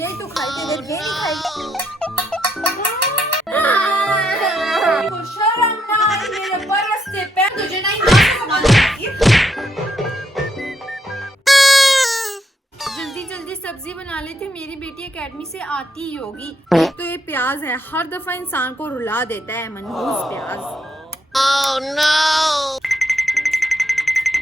यही तू खाएगी, ये नहीं खाएगी। शर्म ना आई मेरे बरस से पैर तुझे नहीं जल्दी जल्दी सब्जी बना लेती, मेरी बेटी एकेडमी से आती ही होगी। तो ये प्याज है, हर दफा इंसान को रुला देता है मनहूस प्याज। Oh no!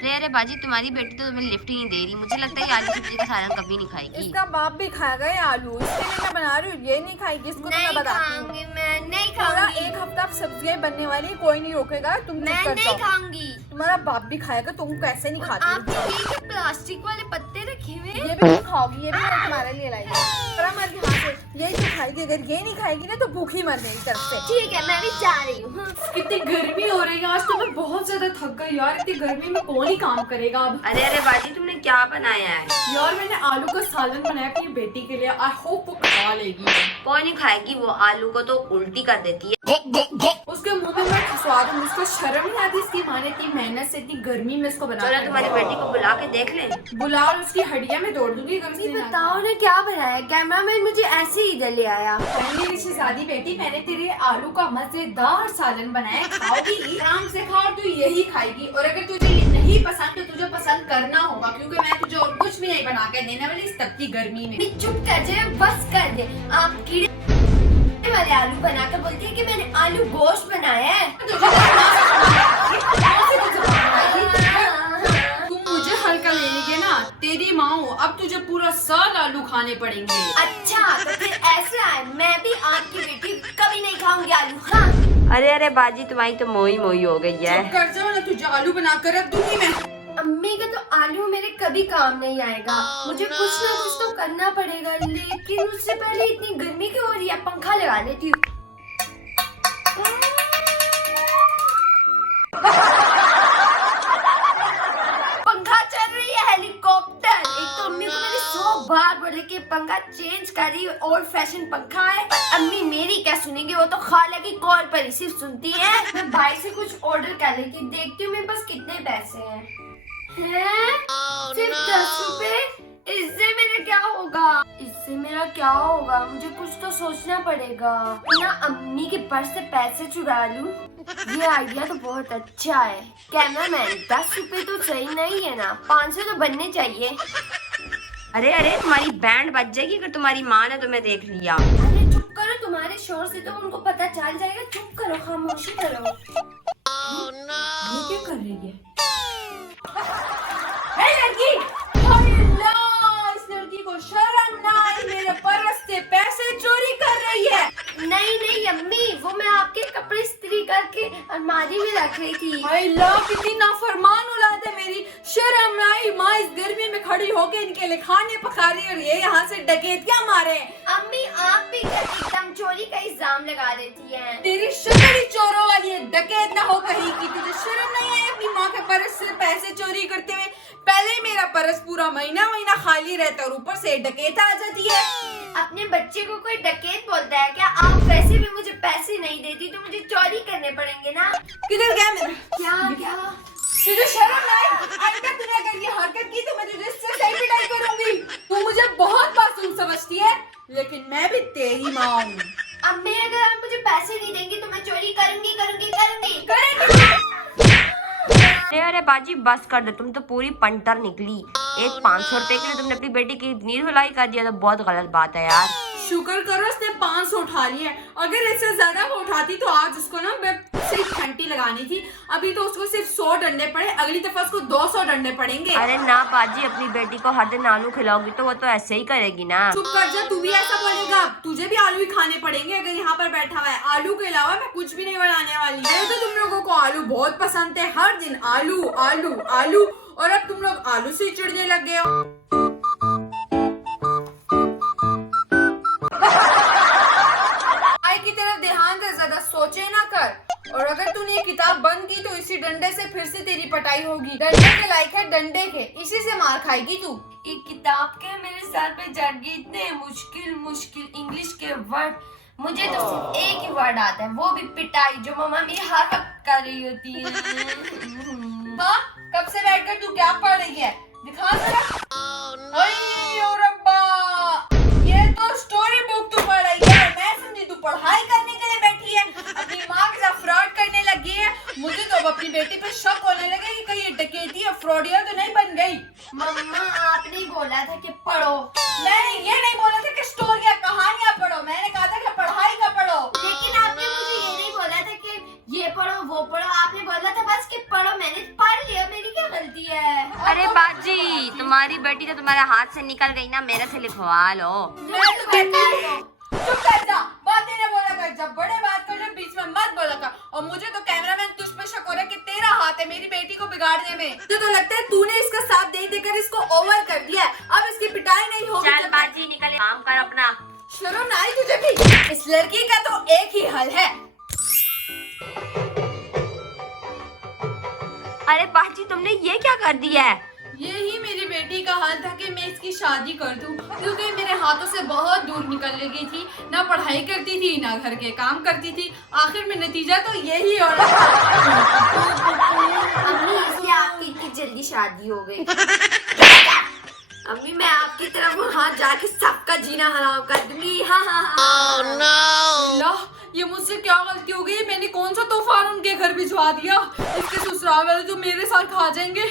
अरे बाजी तुम्हारी बेटी तो तुम्हें लिफ्ट ही नहीं दे रही। मुझे लगता है आलू सब्जी का सालन कभी नहीं खाएगी। इसका बाप भी खाएगा ये आलू, इसके लिए मैं बना रही हूँ, ये नहीं खाएगी। इसको तो मैं बताती हूँ, मैं नहीं पूरा खाऊंगी। एक हफ्ता सब्जियां बनने वाली, कोई नहीं रोकेगा। तुम मैं नहीं खाऊंगी। तुम्हारा बाप भी खाएगा, तुम कैसे नहीं खाती? आपने ये क्या प्लास्टिक वाले पत्ते रखे हुए? ये भी तुम खाओगी, ये भी मैं तुम्हारे लिए लाई हूँ। मर के हाथ से यही तो खाएगी, अगर ये नहीं खाएगी ना तो भूखी मर गई तरफ से। ठीक है, मैं भी जा रही हूँ। कितनी गर्मी हो रही है आज, तो मैं बहुत ज्यादा थक गई यार। इतनी गर्मी में कौन ही काम करेगा अब। अरे बाजी तुमने क्या बनाया है? यार मैंने आलू का सालन बनाया अपनी बेटी के लिए, आई होप वो खा लेगी। कोई नहीं खाएगी, वो आलू को तो उल्टी कर देती है। उसके मुंह में मैं खिसवा दूंगी, उसको शर्म नहीं आती? इसकी माँ ने इतनी मेहनत से इतनी गर्मी में इसको चलो बनाया। तुम्हारी बेटी को बुला के देख ले। बुला और उसकी हड्डियां में तोड़ दूंगी अगर उसने ना बताओ ने क्या बनाया? कैमरामैन मुझे ऐसे ही इधर ले आया। खाया। मेरी शहजादी बेटी, मैंने तेरे लिए आलू का मजेदार सालन बनाया, खाओगी आराम से खाओ, तू यही खाएगी। और अगर तुझे ये नहीं पसंद तो तुझे पसंद करना होगा, क्योंकि मैं तुझे और कुछ भी नहीं बना के देने वाली इस तपती गर्मी में। चुप कर जाए, बस कर दे। आप कीड़े वाले आलू बनाकर बोलती है कि मैंने आलू गोश्त बनाया है। तुम मुझे हल्का ले लेगी ना, तेरी माँ हूँ, अब तुझे पूरा साल आलू खाने पड़ेंगे। अच्छा तो फिर ऐसा है, मैं भी आपकी बेटी कभी नहीं खाऊंगी आलू। हाँ अरे बाजी तुम्हारी तो मोई मोई हो गई है। चुप कर जाओ ना, तुझे आलू बना कर रख दूंगी मैं। अम्मी का तो आलू मेरे कभी काम नहीं आएगा। मुझे कुछ ना कुछ तो करना पड़ेगा, लेकिन उससे पहले इतनी गर्मी क्यों हो रही है? पंखा लगा लेती हूँ। पंखा चल रही है, हेलीकॉप्टर। एक तो अम्मी को मैंने 100 बार बोले कि पंखा चेंज करी, ओल्ड फैशन पंखा है। पर अम्मी मेरी क्या सुनेगी, वो तो खाला की कॉल पर ही सिर्फ सुनती है। मैं भाई से कुछ ऑर्डर कर लेती, देखती हूँ मेरे पास कितने पैसे हैं। सिर्फ 10 रुपए? इससे मेरा क्या होगा? इससे मेरा क्या होगा? मुझे कुछ तो सोचना पड़ेगा। ना अम्मी के पर्स से पैसे चुरा लूं। ये आइडिया तो बहुत अच्छा है। कैमरामैन 10 रुपए तो सही नहीं है ना, 500 तो बनने चाहिए। अरे तुम्हारी बैंड बज जाएगी अगर तुम्हारी माँ ने तुम्हें देख लिया। अरे चुप करो, तुम्हारे शोर से तो उनको पता चल जाएगा। चुप करो, खामोशी करो। ये क्या कर रही है? हे लड़की, अल्लाह, इस लड़की को शर्म ना आई, मेरे पर्स से पैसे चोरी कर रही है। नहीं अम्मी, वो मैं आपके कपड़े इस्त्री करके अलमारी में रख रही थी। अल्लाह, कितनी नाफरमान औलाद है मेरी। शर्म ना आई, माँ इस गर्मी में खड़ी होके इनके लिए खाने पका रही है और ये यहाँ से डकैतियाँ मारे। अम्मी आप भी क्या एकदम चोरी का इल्जाम लगा देती हैं? तेरी शक्ल ही चोरों वाली है, डकैत ना हो कहीं की। तुझे शर्म नहीं आई अपनी माँ के पर्स से पैसे चोरी करते हुए? पहले ही मेरा पर्स पूरा महीना खाली रहता है और ऊपर से डकैत आ जाती है। अपने बच्चे को कोई डकैत बोलता है क्या? आप वैसे भी मुझे पैसे नहीं देती तो मुझे चोरी करने पड़ेंगे ना। किधर गया मेरा? क्या तुझे शर्म नहीं आई? आइंदा तूने अगर ये हरकत की तो मैं तुझे इससे सही पिटाई करूंगी। तू मुझे बहुत मासूम समझती है, लेकिन मैं भी तेरी माँ हूँ। अम्मी अगर आप मुझे पैसे नहीं देंगी तो मैं चोरी करूंगी। अरे बाजी बस कर दो, तुम तो पूरी पंटर निकली। एक 500 रुपए के लिए तुमने अपनी बेटी की इतनी धुलाई कर दिया तो बहुत गलत बात है यार। शुक्र करो उसने 500 उठा लिया है, अगर इससे ज्यादा वो उठाती तो आज उसको ना सिर्फ घंटी लगानी थी। अभी तो उसको सिर्फ 100 डंडे पड़े, अगली दफा उसको 200 डंडे पड़ेंगे। अरे ना बाजी, अपनी बेटी को हर दिन आलू खिलाओगी तो वो तो ऐसे ही करेगी ना। चुप कर जा, तू भी ऐसा बोलेगा? तुझे भी आलू ही खाने पड़ेंगे अगर यहाँ पर बैठा हुआ है। आलू के अलावा मैं कुछ भी नहीं बनाने वाली। पहले तो तुम लोगों को आलू बहुत पसंद है, हर दिन आलू आलू आलू, और अब तुम लोग आलू से चिढ़ने लग गए हो। आई की तरफ ध्यान दे, ज्यादा सोचे ना कर। और अगर तूने ये किताब बंद की तो इसी डंडे से फिर से तेरी पटाई होगी। डंडे के लायक है, डंडे के, इसी से मार खाएगी तू। एक किताब के मेरे सर पे चढ़ गए इतने मुश्किल इंग्लिश के वर्ड। मुझे तो सिर्फ एक ही वर्ड आता है, वो भी पिटाई, जो मम्मा मेरी हर वक्त कर रही होती है। हाँ, कब से बैठकर तू क्या पढ़ रही है? दिखा जरा। अय्यो रब्बा, ये तो सब अपनी बेटी पे शक होने लगे कि कहीं ये डकैती या फ्रॉडियर तो नहीं बन गई। मम्मा आपने ही बोला था कि पढ़ो। मैंने ये नहीं बोला था कि स्टोरियाँ कहानियाँ पढ़ो, मैंने कहा था कि पढ़ाई का पढ़ो। लेकिन आपने मुझे ये नहीं बोला था कि ये पढ़ो वो पढ़ो, आपने बोला था बस कि पढ़ो। मैंने पढ़ लिया, मेरी क्या गलती है? अरे बाजी, तुम्हारी बेटी तो तुम्हारे हाथ से निकल गई ना, मेरे से लिखवा लो। मैं तो कहती हूँ, चुप कर जा, बातें न बोला कर, जब बड़े बात कर ले बीच में मत बोला कर। और मुझे तो कैमरामैन तुझ पे शक हो रहा है कि तेरा हाथ है मेरी बेटी को बिगाड़ने में। तो लगता है तूने इसका साथ दे देकर इसको ओवर कर दिया है, अब इसकी पिटाई नहीं होगी। चल बाजी निकले, काम कर अपना। शर्म ना आई तुझे भी? इस लड़की का तो एक ही हल है। अरे बाजी, तुमने ये क्या कर दिया है? यही मेरी बेटी का हाल था कि मैं इसकी शादी कर दूं, क्योंकि मेरे हाथों से बहुत दूर निकल गई थी, ना पढ़ाई करती थी ना घर के काम करती थी। आखिर में नतीजा तो यही हो रहा अम्मी इसलिए आपकी इतनी जल्दी शादी हो गई। अम्मी मैं आपकी तरफ वहाँ जाके सबका जीना हराम कर दूंगी। हाँ हाँ हाँ। अल्लाह, ये मुझसे क्या गलती हो गई? मैंने कौन सा तूफान उनके घर भिजवा दिया? इसके ससुराल वाले तो मेरे साथ खा जाएंगे।